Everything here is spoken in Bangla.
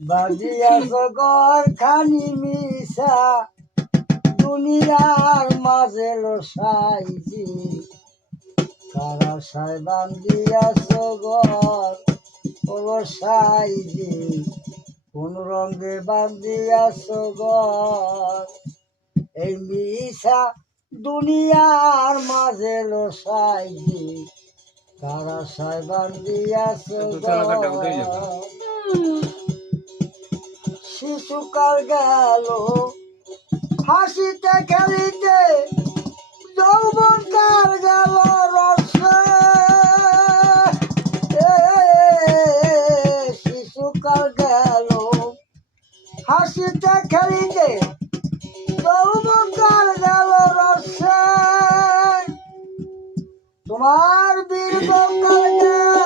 বাজিয়াছ ঘর খানি মিশা দুনিয়ার মাঝে সাইজি কারা সাই বান্ধিয়াছ ঘর ওলো সাইজি কোন রঙে বান্ধিয়াছ ঘর এই মিশা দুনিয়ার মাঝে সাইজি কারা সাই বান্ধিয়াছ ঘর শিশুকাল গেল হাসিতে খেলিতে যৌবন কাল গেল রসে শিশুকাল গেল হাসিতে খেলিতে যৌবন কাল গেল রসে তোমার বীর কাল গেল